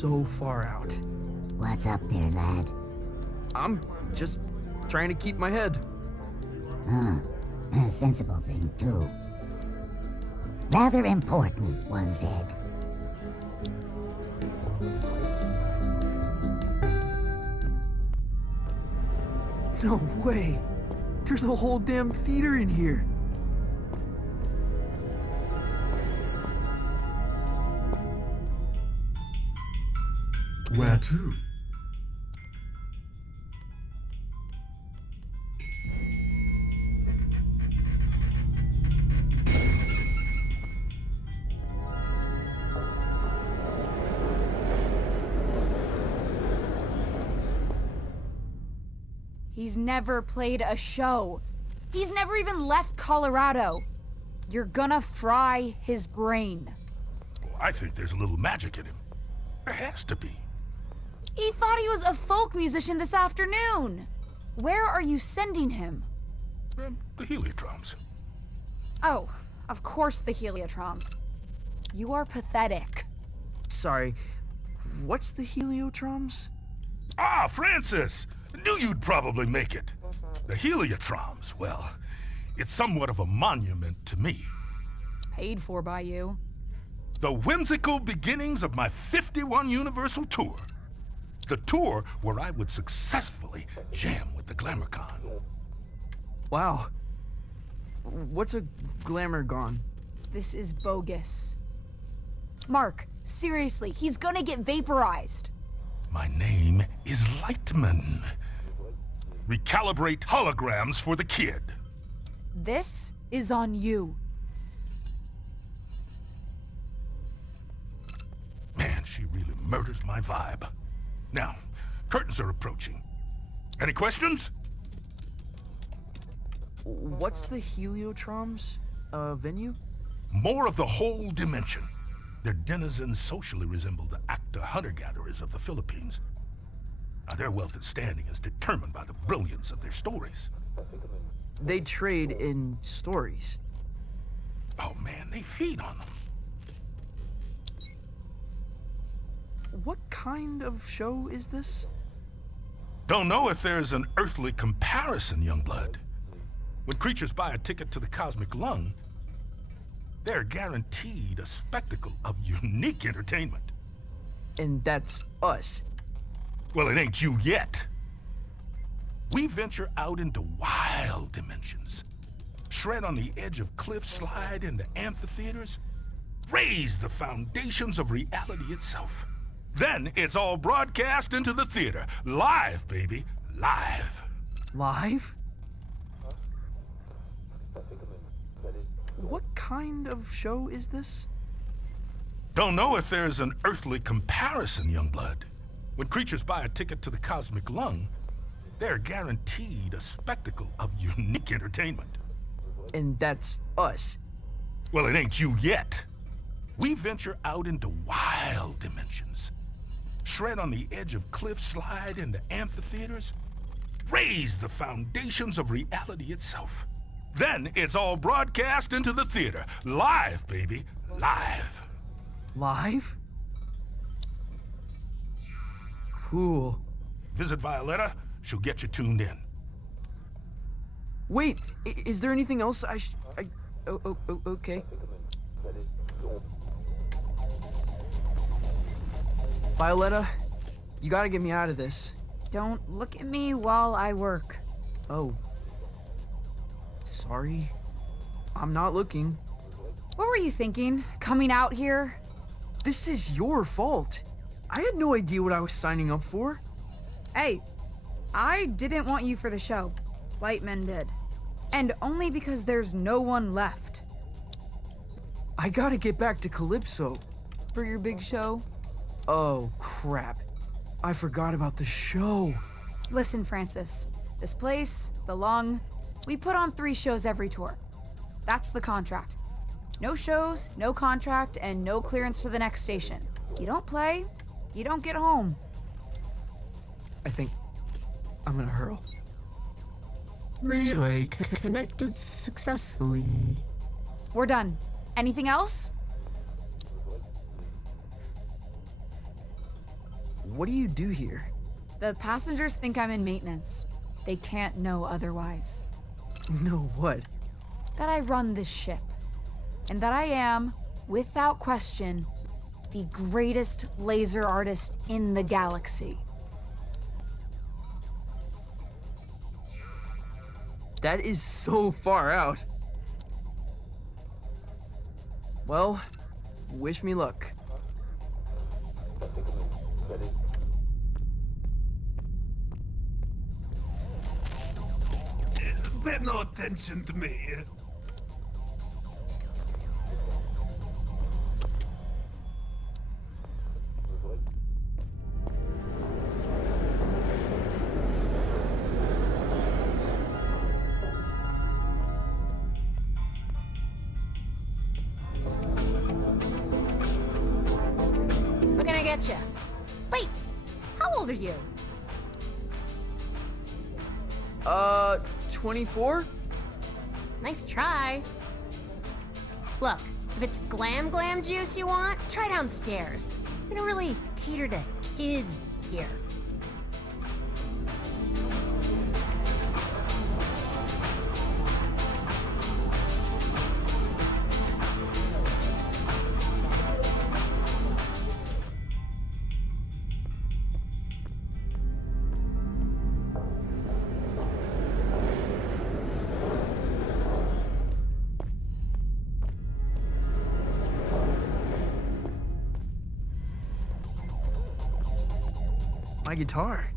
so far out. What's up there, lad? I'm just trying to keep my head. A sensible thing, too. Rather important, one said. No way! There's a whole damn theater in here. Where to? He's never played a show. He's never even left Colorado. You're gonna fry his brain. I think there's a little magic in him. There has to be. He thought he was a folk musician this afternoon. Where are you sending him? The Heliotroms. Oh, of course the Heliotroms. You are pathetic. Sorry, what's the Heliotroms? Ah, Francis! Knew you'd probably make it. The Heliotroms, well, it's somewhat of a monument to me. Paid for by you. The whimsical beginnings of my 51 Universal Tour. The tour where I would successfully jam with the Glamourcon. Wow. What's a Glamourgon? This is bogus. Mark, seriously, he's gonna get vaporized. My name is Lightman. Recalibrate holograms for the kid. This is on you. Man, she really murders my vibe. Now, curtains are approaching. Any questions? What's the Heliotroms venue? More of the whole dimension. Their denizens socially resemble the actor hunter-gatherers of the Philippines. Now, their wealth and standing is determined by the brilliance of their stories. They trade in stories. Oh man, they feed on them. What kind of show is this? Don't know if there's an earthly comparison, Youngblood. When creatures buy a ticket to the cosmic lung, they're guaranteed a spectacle of unique entertainment. And that's us. Well, it ain't you yet. We venture out into wild dimensions, shred on the edge of cliffs, slide into amphitheaters, raise the foundations of reality itself. Then it's all broadcast into the theater. Live, baby. Live. Live? What kind of show is this? Don't know if there's an earthly comparison, Youngblood. When creatures buy a ticket to the cosmic lung, they're guaranteed a spectacle of unique entertainment. And that's us. Well, it ain't you yet. We venture out into wild dimensions, shred on the edge of cliffs, slide into amphitheaters, raise the foundations of reality itself. Then it's all broadcast into the theater. Live, baby. Live. Live? Cool. Visit Violetta. She'll get you tuned in. Wait, is there anything else okay. Violetta, you gotta get me out of this. Don't look at me while I work. Oh. Sorry. I'm not looking. What were you thinking, coming out here? This is your fault. I had no idea what I was signing up for. Hey, I didn't want you for the show. Lightman did. And only because there's no one left. I gotta get back to Calypso. For your big show? Oh, crap. I forgot about the show. Listen, Francis. This place, the Lung, we put on 3 shows every tour. That's the contract. No shows, no contract, and no clearance to the next station. You don't play, you don't get home. I think I'm gonna hurl. Relay connected successfully. We're done. Anything else? what do you do here? The passengers think I'm in maintenance. They can't know otherwise. No, what? That I run this ship. And that I am, without question, the greatest laser artist in the galaxy. That is so far out. Well, wish me luck. Pay no attention to me. We're gonna get you. Wait, how old are you? 24? Nice try. Look, if it's glam juice you want, try downstairs. We don't really cater to kids here. My guitar.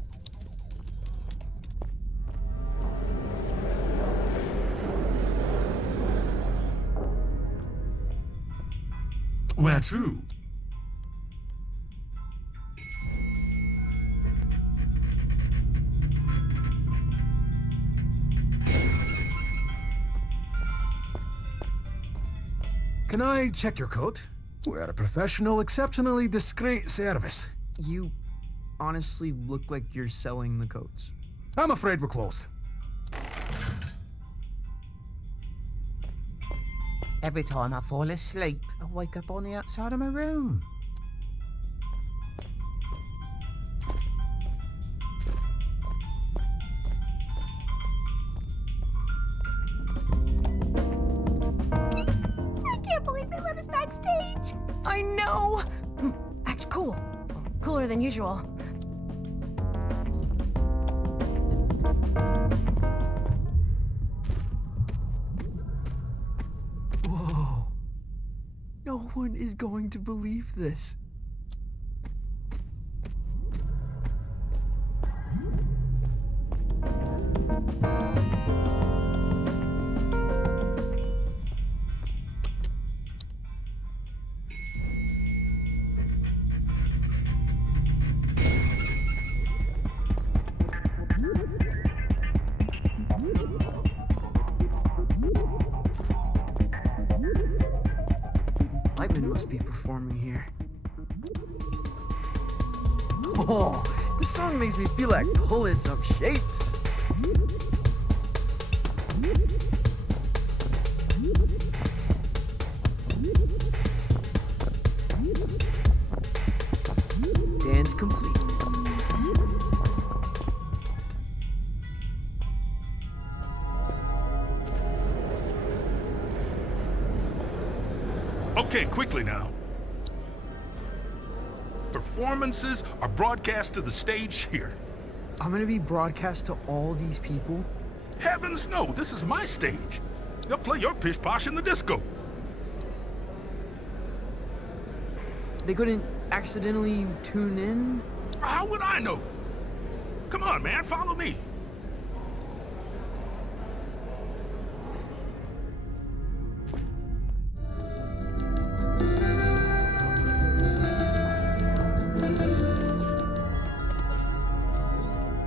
Where to? Can I check your coat? We're a professional, exceptionally discreet service. You honestly look like you're selling the coats. I'm afraid we're closed. Every time I fall asleep, I wake up on the outside of my room. I can't believe they let us backstage. I know. Act cool. Cooler than usual. Whoa. No one is going to believe this. Lightman must be performing here. Oh, this song makes me feel like pulling some shapes. Dance complete. Okay, quickly now. Performances are broadcast to the stage here. I'm gonna be broadcast to all these people. Heavens no, this is my stage. They'll play your pish posh in the disco. They couldn't accidentally tune in? How would I know? Come on, man, follow me.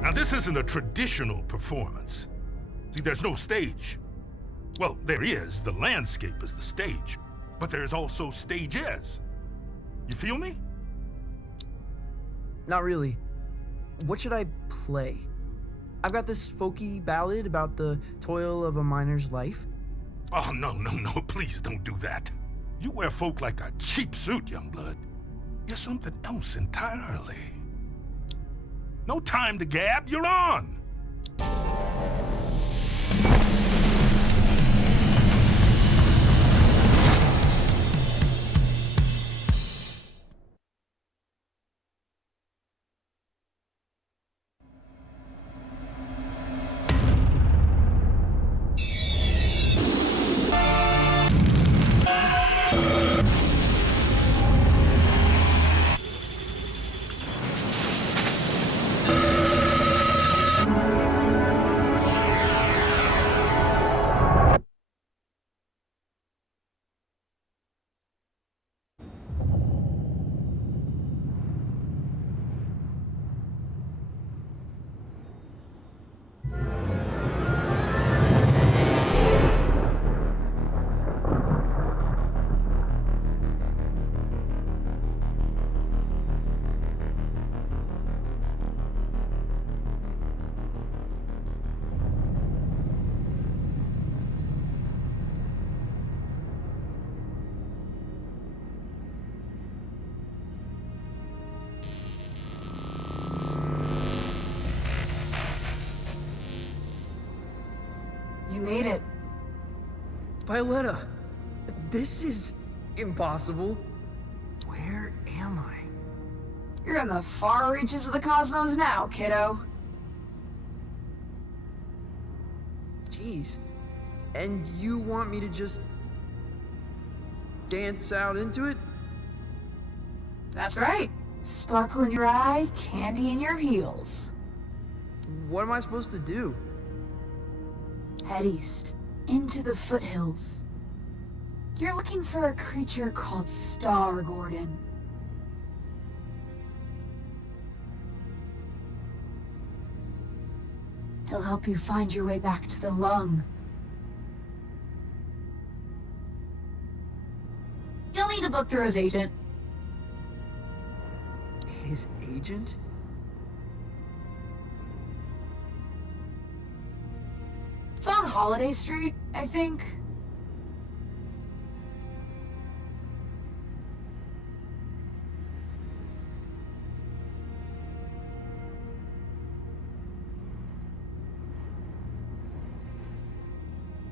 Now, this isn't a traditional performance. See, there's no stage. Well, there is. The landscape is the stage. But there's also stages. You feel me? Not really. What should I play? I've got this folky ballad about the toil of a miner's life. Oh, no, please don't do that. You wear folk like a cheap suit, young blood. You're something else entirely. No time to gab, you're on! You made it. Violetta, this is impossible. Where am I? You're in the far reaches of the cosmos now, kiddo. Jeez. And you want me to just dance out into it? That's right. Sparkle in your eye, candy in your heels. What am I supposed to do? Head east, into the foothills. You're looking for a creature called Stargordon. He'll help you find your way back to the lung. You'll need to book through his agent. His agent? It's on Holiday Street, I think.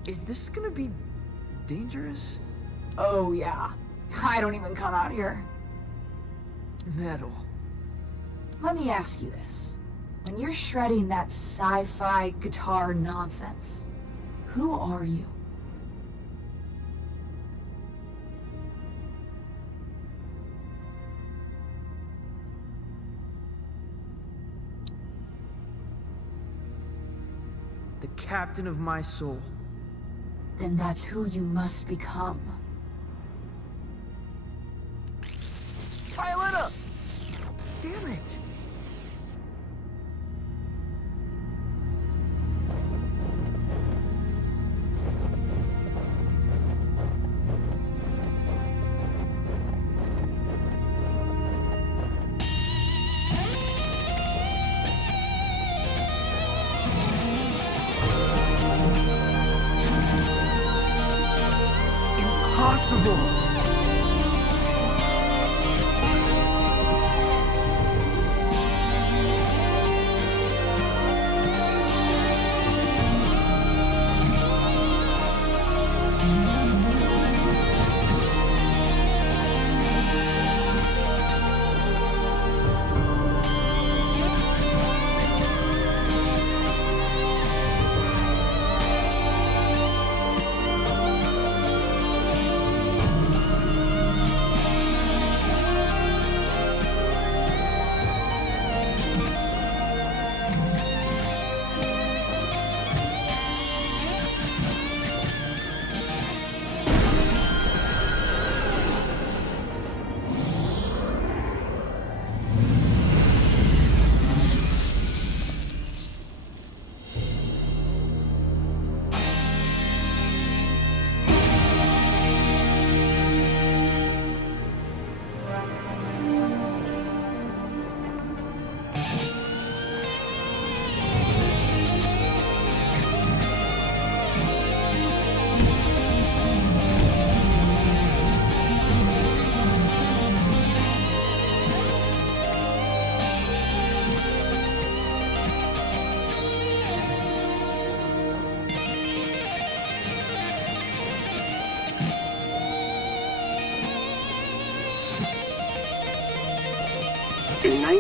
Is this gonna be dangerous? Oh yeah. I don't even come out here. Metal. Let me ask you this. When you're shredding that sci-fi guitar nonsense, who are you? The captain of my soul. Then that's who you must become. Violetta! Damn it! Impossible!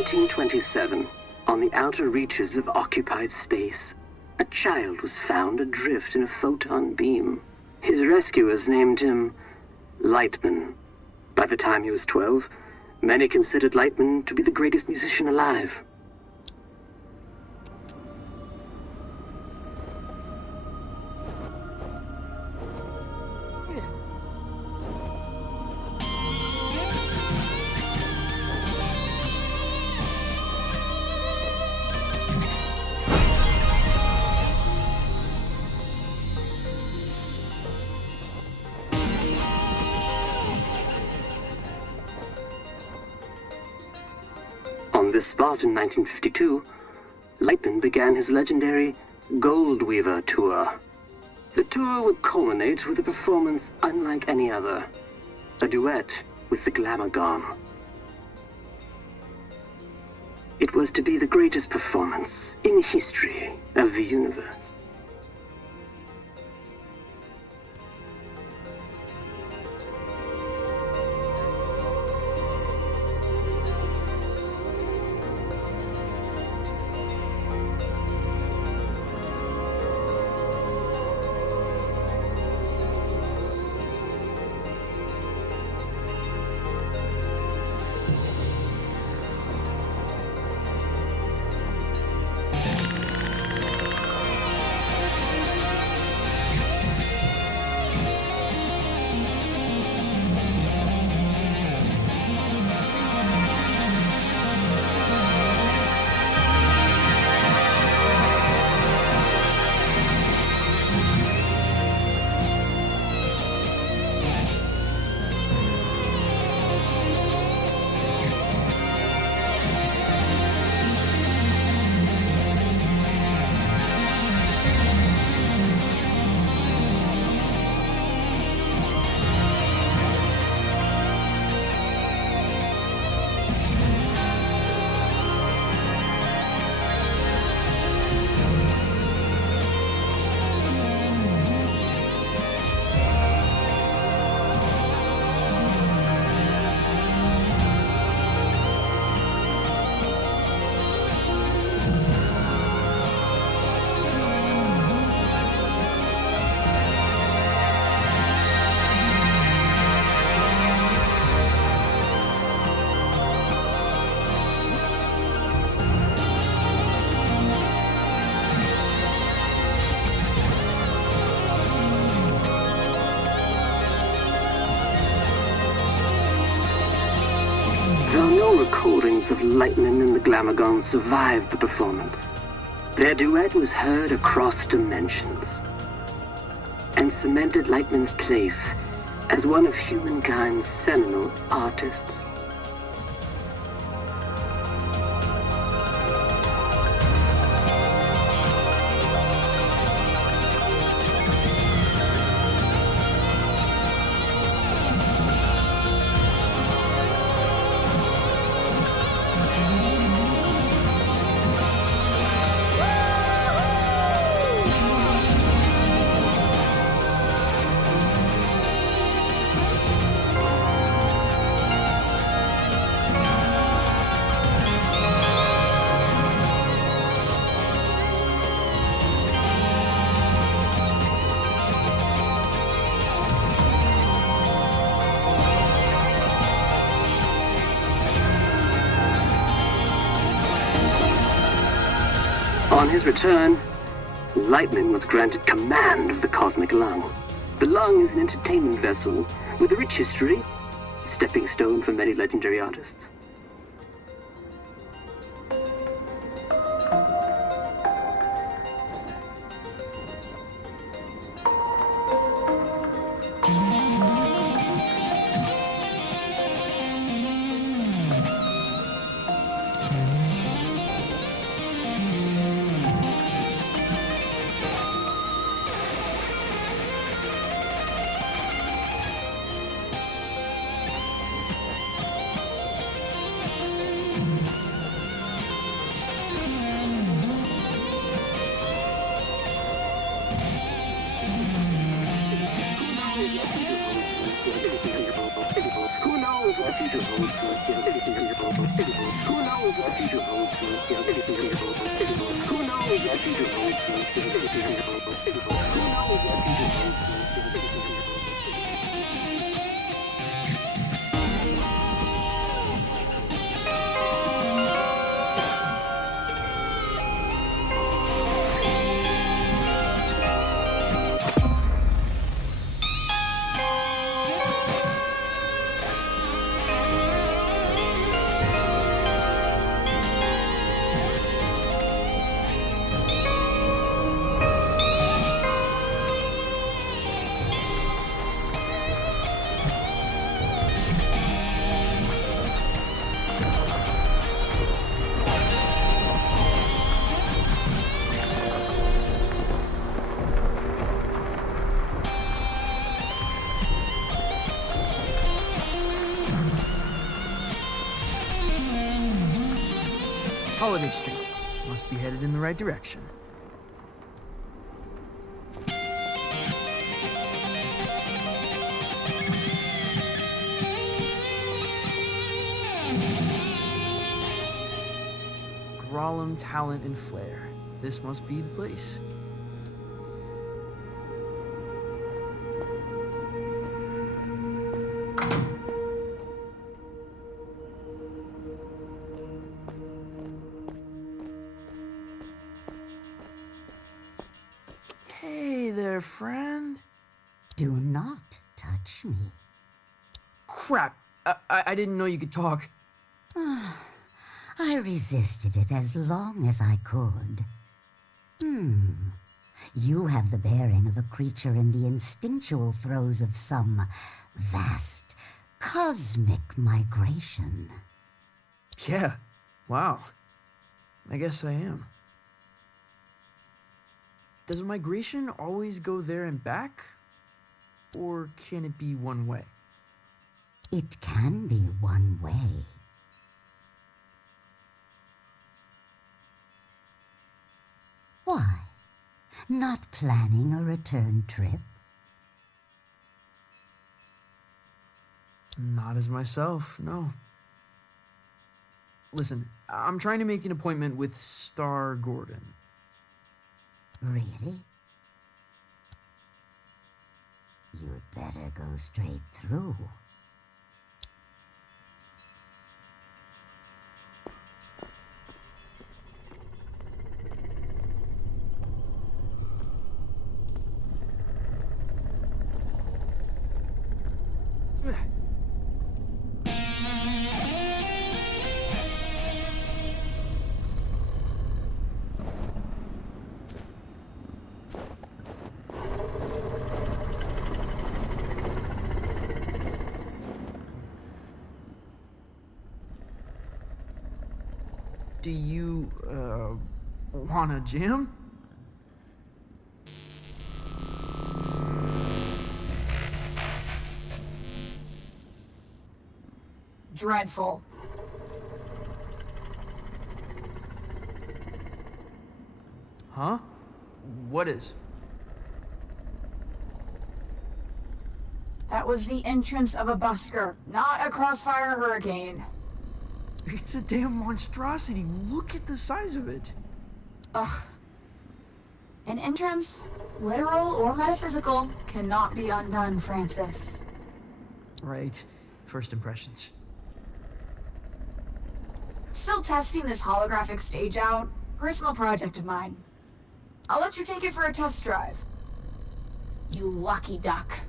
1927, on the outer reaches of occupied space, a child was found adrift in a photon beam. His rescuers named him Lightman. By the time he was 12, many considered Lightman to be the greatest musician alive. On this spot in 1952, Lightman began his legendary Gold Weaver tour. The tour would culminate with a performance unlike any other, a duet with the Glamorgon. It was to be the greatest performance in the history of the universe. Though no recordings of Lightman and the Glamorgon survived the performance, their duet was heard across dimensions and cemented Lightman's place as one of humankind's seminal artists. On his return, Lightman was granted command of the Cosmic Lung. The Lung is an entertainment vessel with a rich history, a stepping stone for many legendary artists. Who knows what the future holds? Who knows what the future holds? Who knows what the future holds? Who knows what the future holds? Holiday Street. Must be headed in the right direction. Grolem talent and flair. This must be the place. Hey there, friend. Do not touch me. Crap. I didn't know you could talk. I resisted it as long as I could. You have the bearing of a creature in the instinctual throes of some vast cosmic migration. Yeah. Wow. I guess I am. Does migration always go there and back? Or can it be one way? It can be one way. Why? Not planning a return trip? Not as myself, no. Listen, I'm trying to make an appointment with Stargordon. Really? You'd better go straight through. Do you, wanna jam? Dreadful. Huh? What is? That was the entrance of a busker, not a crossfire hurricane. It's a damn monstrosity. Look at the size of it. Ugh. An entrance, literal or metaphysical, cannot be undone, Francis. Right. First impressions. Still testing this holographic stage out. Personal project of mine. I'll let you take it for a test drive. You lucky duck.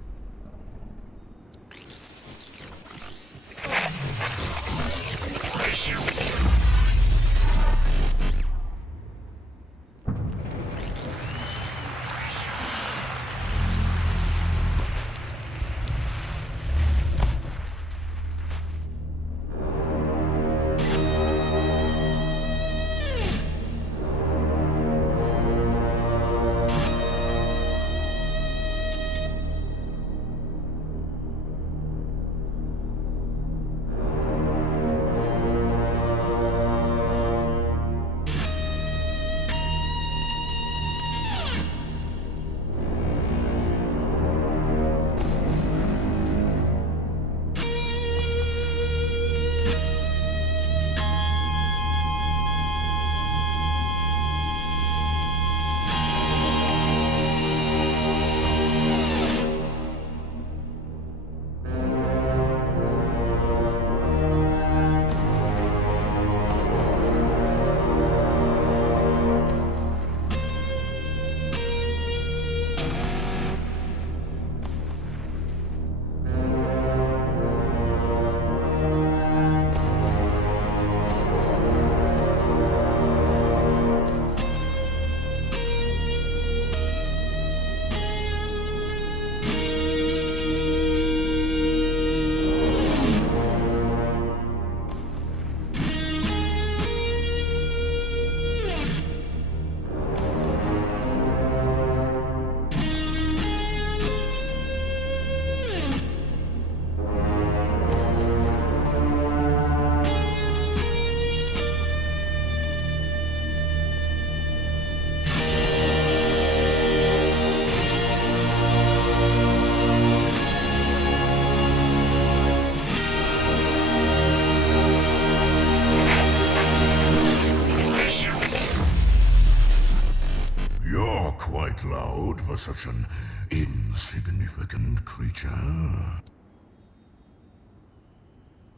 for such an insignificant creature.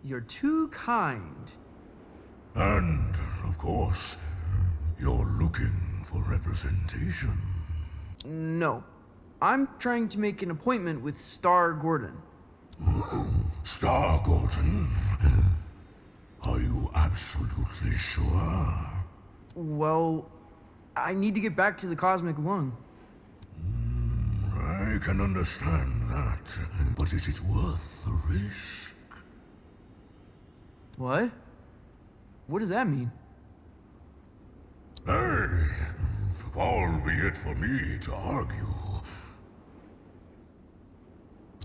You're too kind. And, of course, you're looking for representation. No. I'm trying to make an appointment with Stargordon. Stargordon? Are you absolutely sure? Well, I need to get back to the cosmic lung. I can understand that, but is it worth the risk? What? What does that mean? Hey, albeit for me to argue.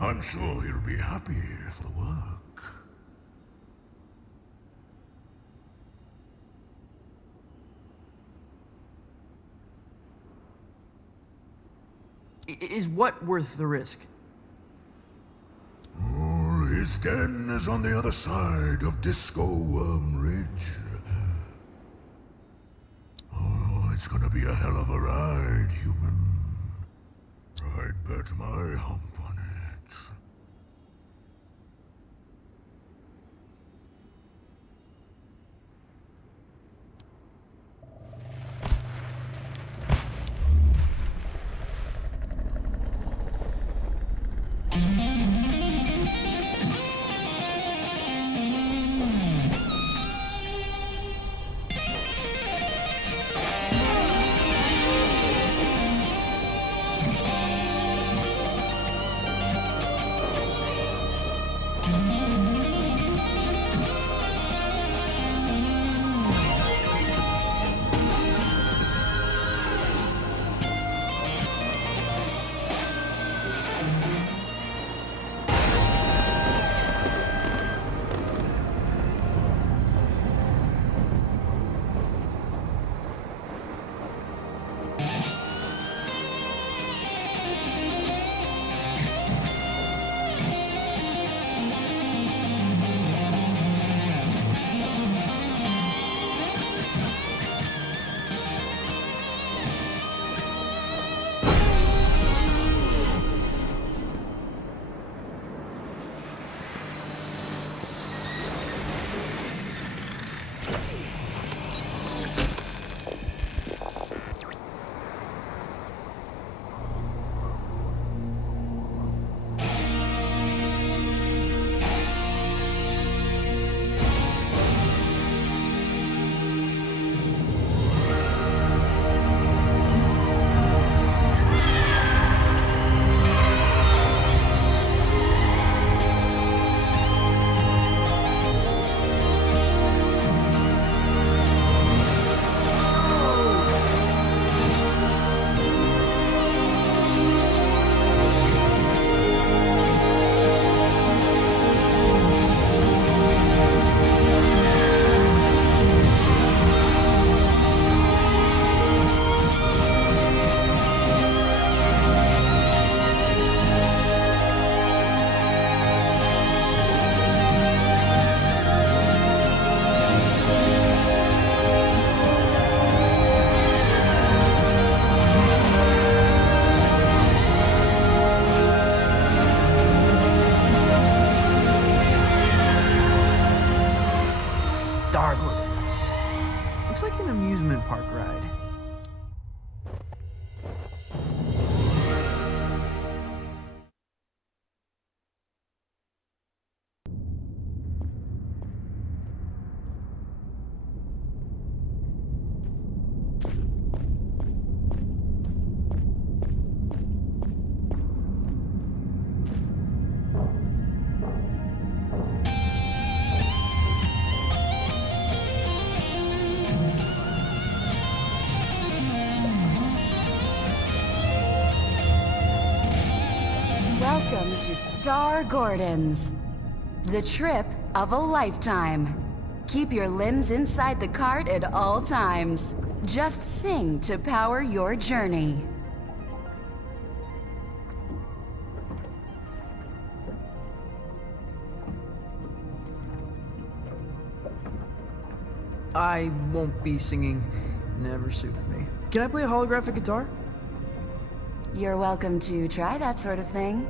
I'm sure he'll be happy for the work. Is what worth the risk? Oh, his den is on the other side of Disco Worm Ridge. Oh, it's gonna be a hell of a ride, human. I'd bet my hump on it. Looks like an amusement park ride. Welcome to Stargordon's, the trip of a lifetime. Keep your limbs inside the cart at all times. Just sing to power your journey. I won't be singing. Never suited me. Can I play a holographic guitar? You're welcome to try that sort of thing.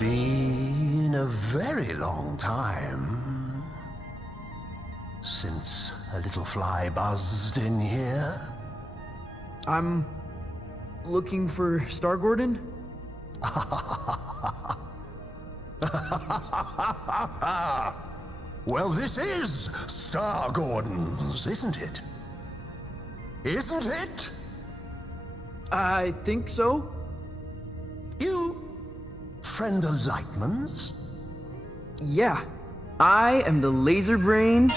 Been a very long time since a little fly buzzed in here. I'm looking for Stargordon. Well, this is Stargordon's, isn't it? Isn't it? I think so. You friend of Lightman's? Yeah, I am the laser brain.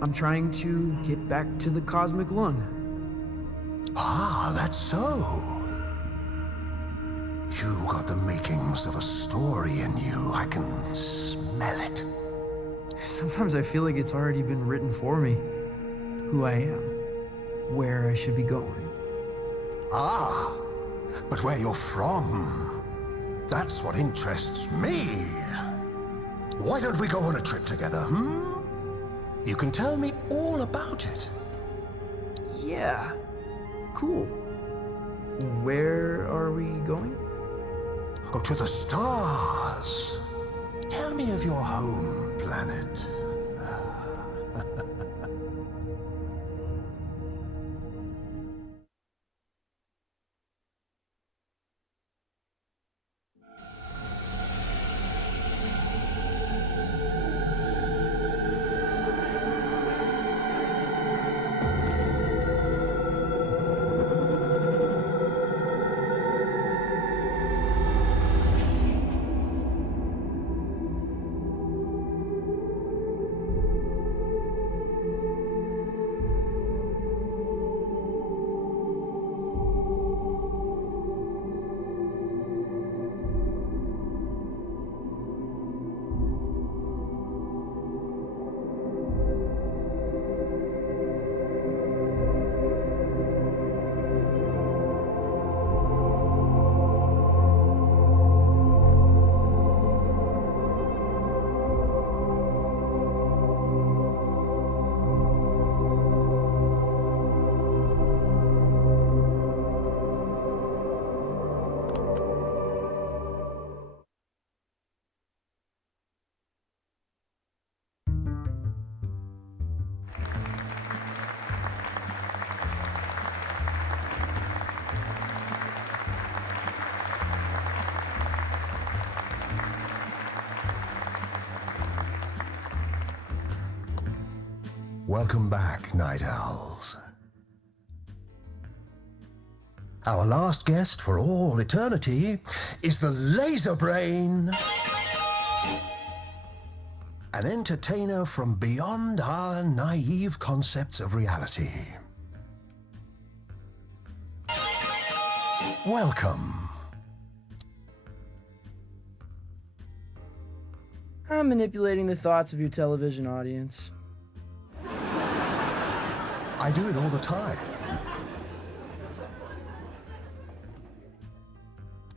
I'm trying to get back to the cosmic lung. Ah, that's so. You got the makings of a story in you. I can smell it. Sometimes I feel like it's already been written for me. Who I am, where I should be going. Ah, but where you're from, that's what interests me. Why don't we go on a trip together, You can tell me all about it. Yeah, cool. Where are we going? Oh, to the stars. Tell me of your home planet. Welcome back, Night Owls. Our last guest for all eternity is the Laser Brain, an entertainer from beyond our naive concepts of reality. Welcome. I'm manipulating the thoughts of your television audience. I do it all the time.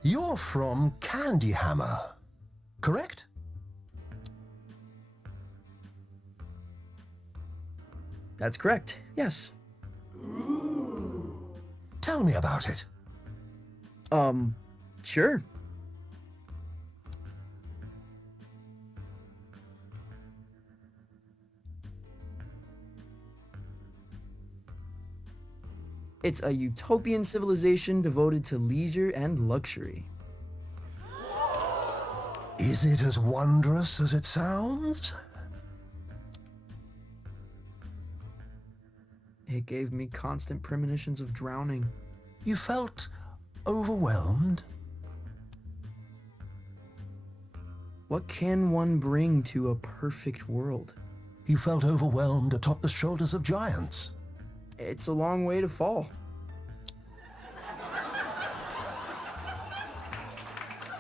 You're from Candy Hammer, correct? That's correct, yes. Tell me about it. Sure. It's a utopian civilization devoted to leisure and luxury. Is it as wondrous as it sounds? It gave me constant premonitions of drowning. You felt overwhelmed? What can one bring to a perfect world? You felt overwhelmed atop the shoulders of giants? It's a long way to fall.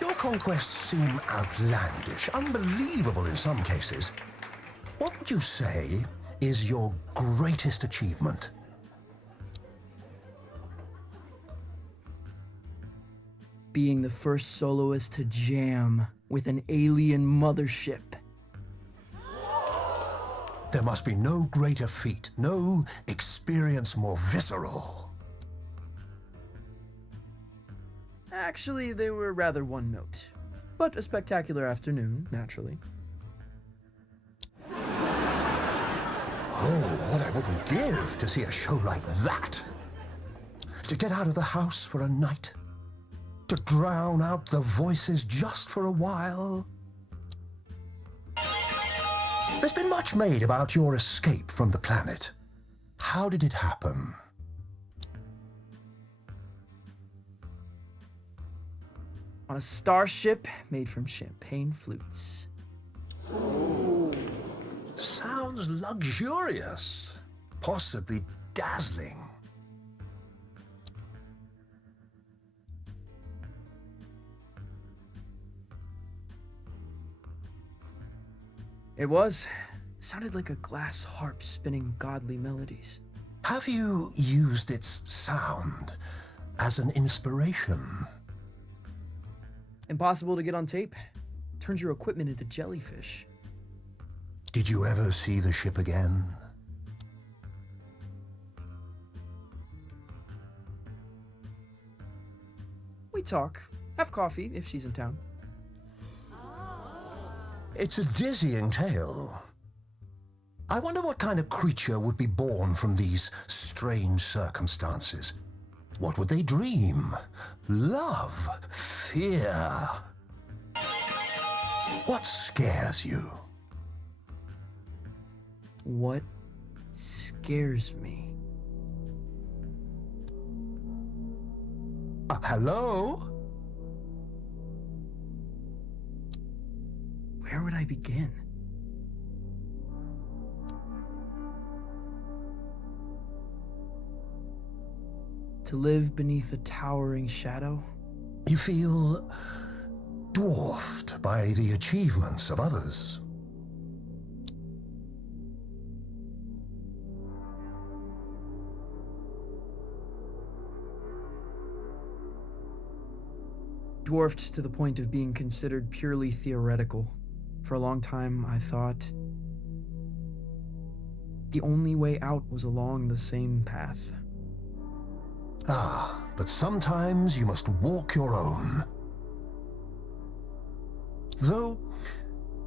Your conquests seem outlandish, unbelievable in some cases. What would you say is your greatest achievement? Being the first soloist to jam with an alien mothership. There must be no greater feat, no experience more visceral. Actually, they were rather one note, but a spectacular afternoon, naturally. Oh, what I wouldn't give to see a show like that. To get out of the house for a night. To drown out the voices just for a while. There's been much made about your escape from the planet. How did it happen? On a starship made from champagne flutes. Sounds luxurious. Possibly dazzling. It was. It sounded like a glass harp spinning godly melodies. Have you used its sound as an inspiration? Impossible to get on tape. Turns your equipment into jellyfish. Did you ever see the ship again? We talk. Have coffee if she's in town. It's a dizzying tale. I wonder what kind of creature would be born from these strange circumstances. What would they dream? Love? Fear? What scares you? What scares me? Hello? Where would I begin? To live beneath a towering shadow? You feel dwarfed by the achievements of others. Dwarfed to the point of being considered purely theoretical. For a long time, I thought the only way out was along the same path. Ah, but sometimes you must walk your own. Though,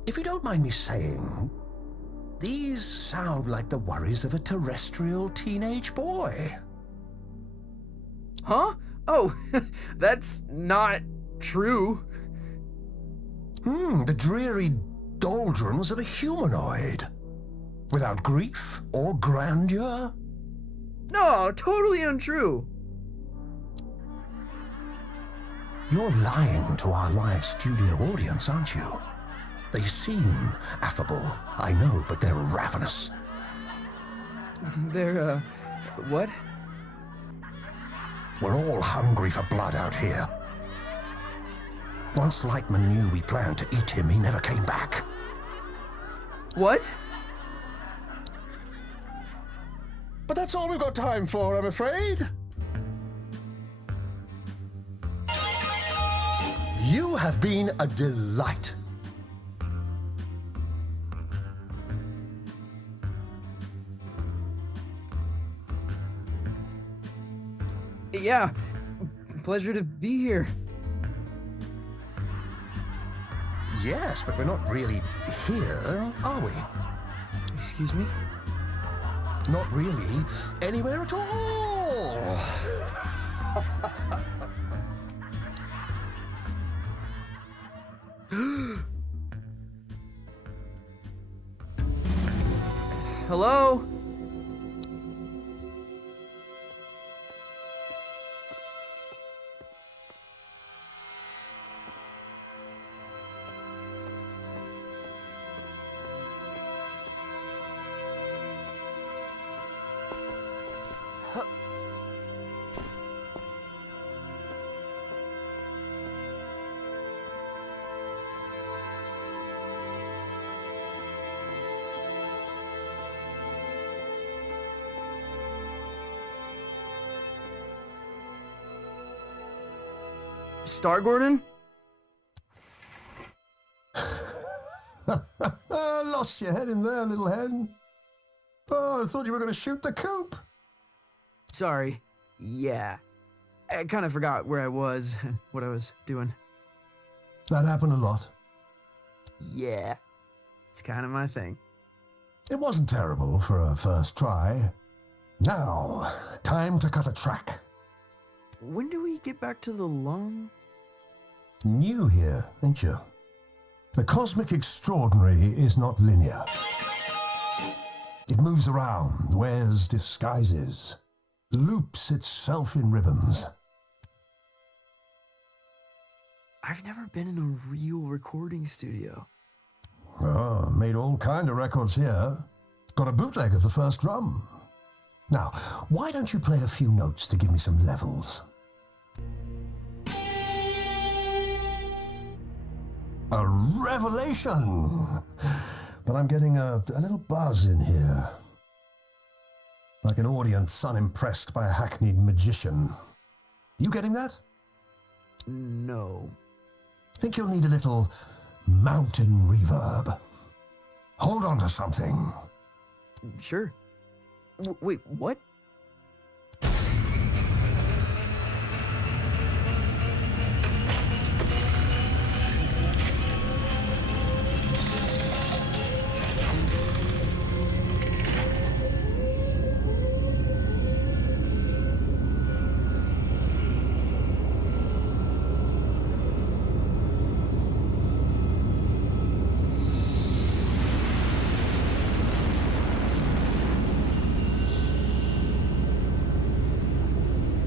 if you don't mind me saying, these sound like the worries of a terrestrial teenage boy. Huh? Oh, that's not true. The dreary doldrums of a humanoid. Without grief or grandeur. No, totally untrue. You're lying to our live studio audience, aren't you? They seem affable, I know, but they're ravenous. They're, what? We're all hungry for blood out here. Once Lightman knew we planned to eat him, he never came back. What? But that's all we've got time for, I'm afraid. You have been a delight. Yeah, pleasure to be here. Yes, but we're not really here, are we? Excuse me? Not really anywhere at all. Hello? Stargordon? Lost your head in there, little hen. Oh, I thought you were going to shoot the coop. Sorry. Yeah. I kind of forgot where I was, what I was doing. That happened a lot. Yeah. It's kind of my thing. It wasn't terrible for a first try. Now, time to cut a track. When do we get back to the lung? New here, ain't you? The cosmic extraordinary is not linear. It moves around, wears disguises, loops itself in ribbons. I've never been in a real recording studio. Oh, made all kind of records here. Got a bootleg of the first drum. Now, why don't you play a few notes to give me some levels? A revelation! But I'm getting a little buzz in here. Like an audience unimpressed by a hackneyed magician. You getting that? No. Think you'll need a little mountain reverb. Hold on to something. Sure. Wait, what?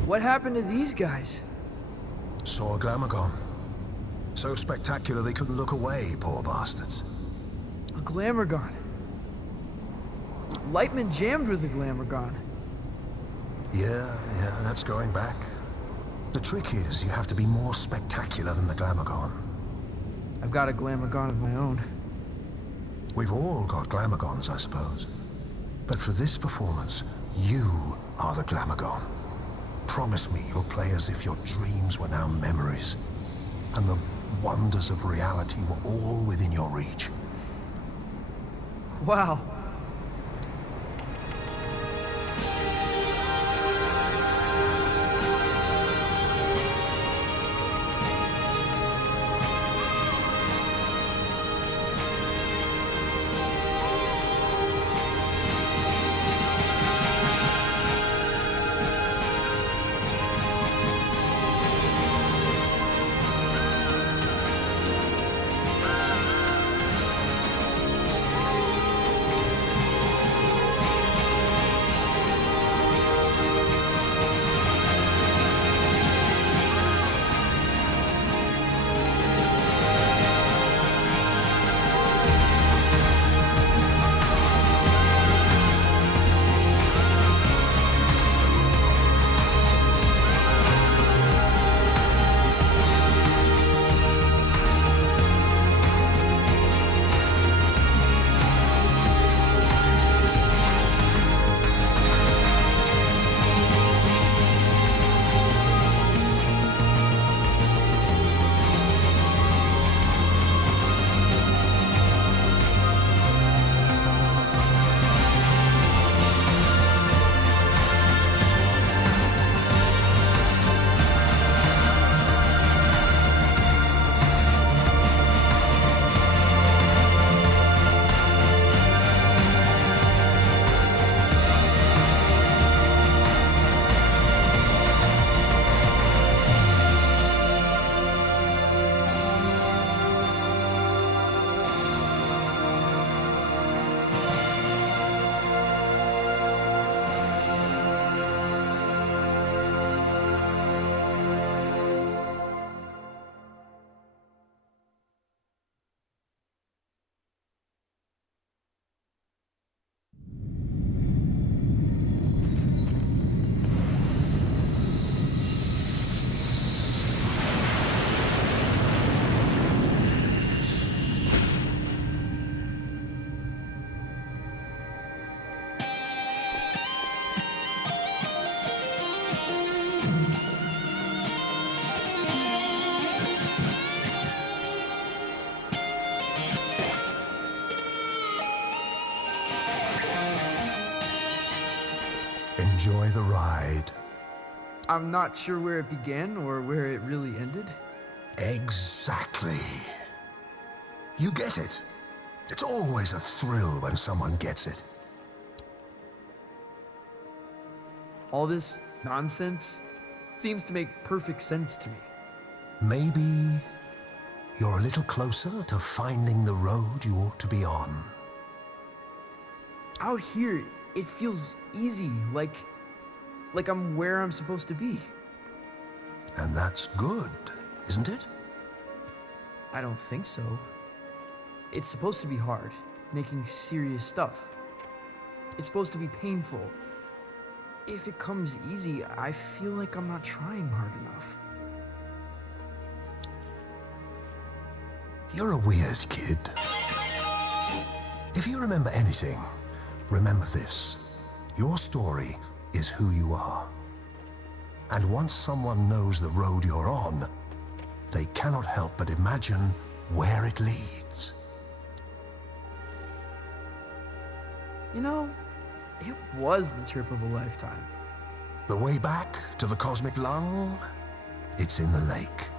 What happened to these guys? Saw a Glamogon. So spectacular they couldn't look away, poor bastards. A Glamogon. Lightman jammed with a Glamogon. Yeah, that's going back. The trick is you have to be more spectacular than the Glamogon. I've got a Glamogon of my own. We've all got Glamagons, I suppose. But for this performance, you are the Glamogon. Promise me you'll play as if your dreams were now memories, and the wonders of reality were all within your reach. Wow. Enjoy the ride. I'm not sure where it began or where it really ended. Exactly. You get it. It's always a thrill when someone gets it. All this nonsense seems to make perfect sense to me. Maybe you're a little closer to finding the road you ought to be on. Out here, it feels easy, like I'm where I'm supposed to be. And that's good, isn't it? I don't think so. It's supposed to be hard, making serious stuff. It's supposed to be painful. If it comes easy, I feel like I'm not trying hard enough. You're a weird kid. If you remember anything, remember this. Your story is who you are. And once someone knows the road you're on, they cannot help but imagine where it leads. You know, it was the trip of a lifetime. The way back to the cosmic lung, it's in the lake.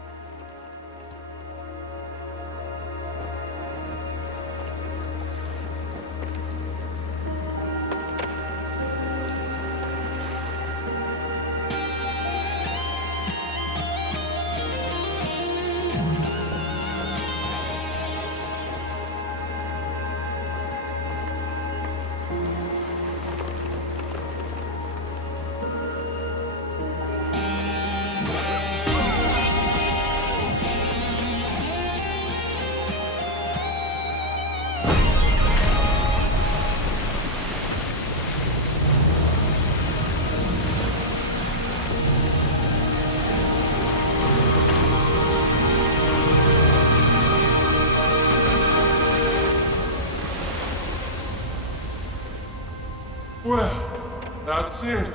Well, that's it.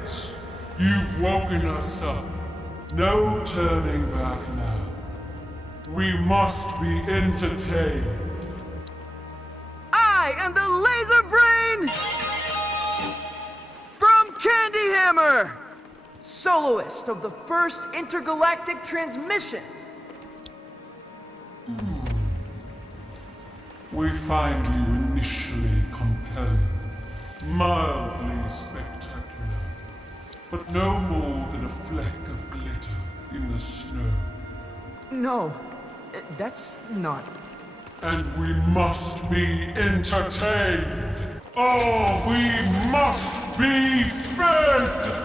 You've woken us up. No turning back now. We must be entertained. I am the Laser Brain from Candy Hammer, soloist of the first intergalactic transmission. We find you initially compelling, mildly spectacular, but no more than a fleck of glitter in the snow. No, that's not. And we must be entertained. Oh, we must be fed!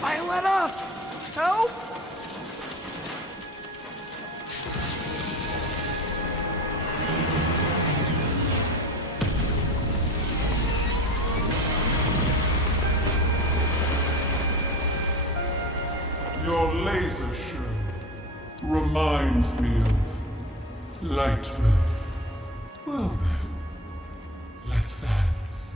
Violetta, help! Your laser show reminds me of Lightman. Well then, let's dance.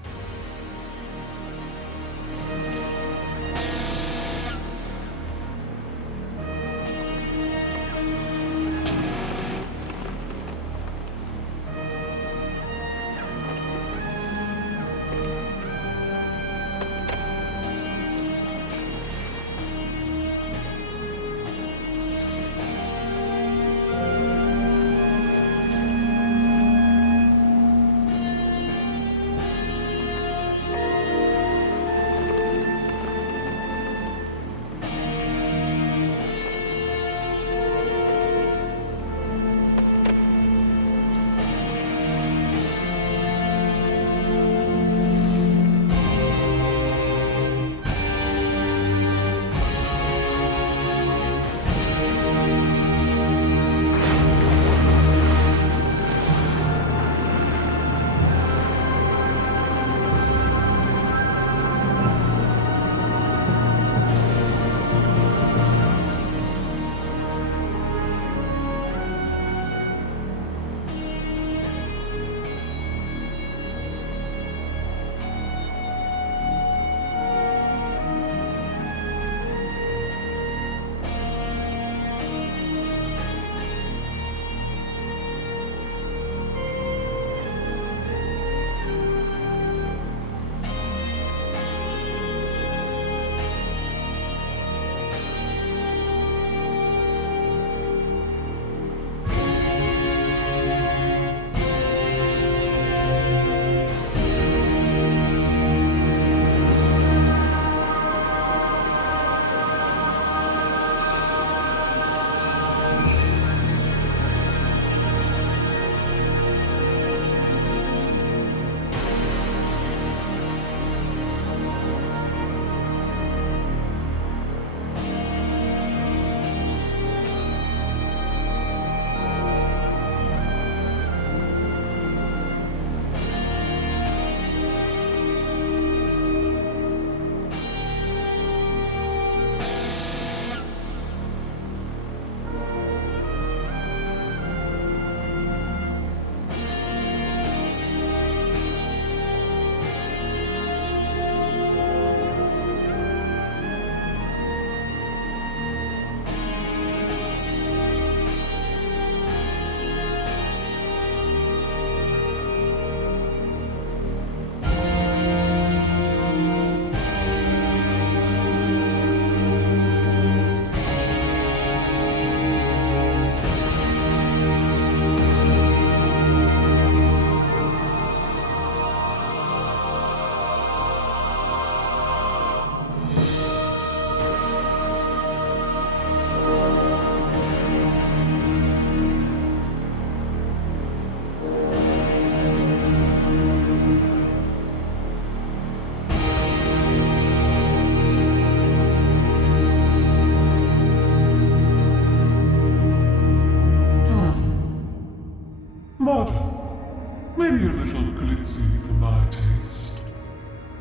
glitzy for my taste,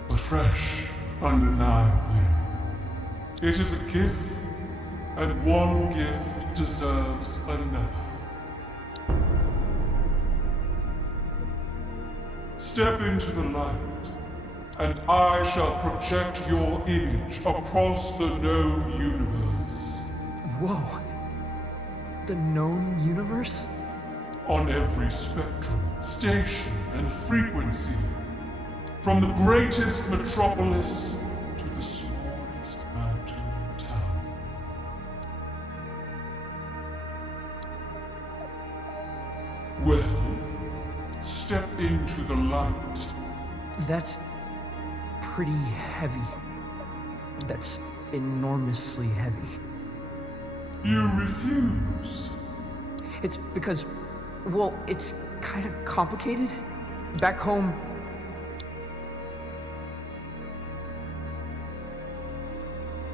but fresh, undeniably. It is a gift, and one gift deserves another. Step into the light, and I shall project your image across the known universe. Whoa. The known universe? On every spectrum, station, and frequency. From the greatest metropolis to the smallest mountain town. Well, step into the light. That's pretty heavy. That's enormously heavy. You refuse. It's because, well, it's kind of complicated. Back home,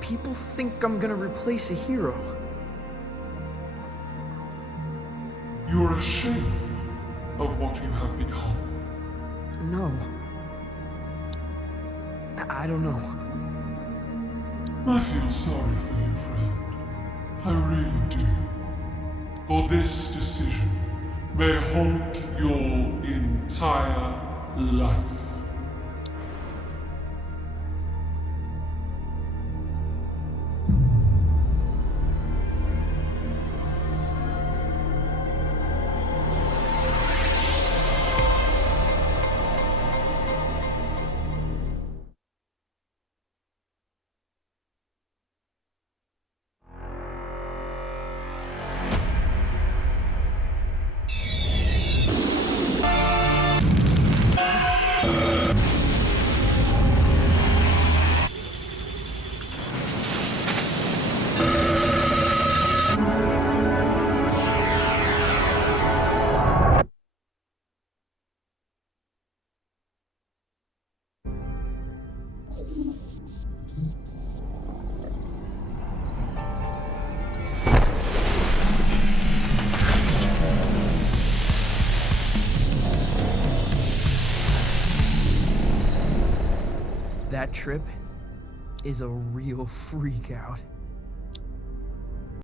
people think I'm gonna replace a hero. You're ashamed of what you have become. No. I don't know. I feel sorry for you, friend. I really do. For this decision may haunt your entire life. That trip is a real freak out.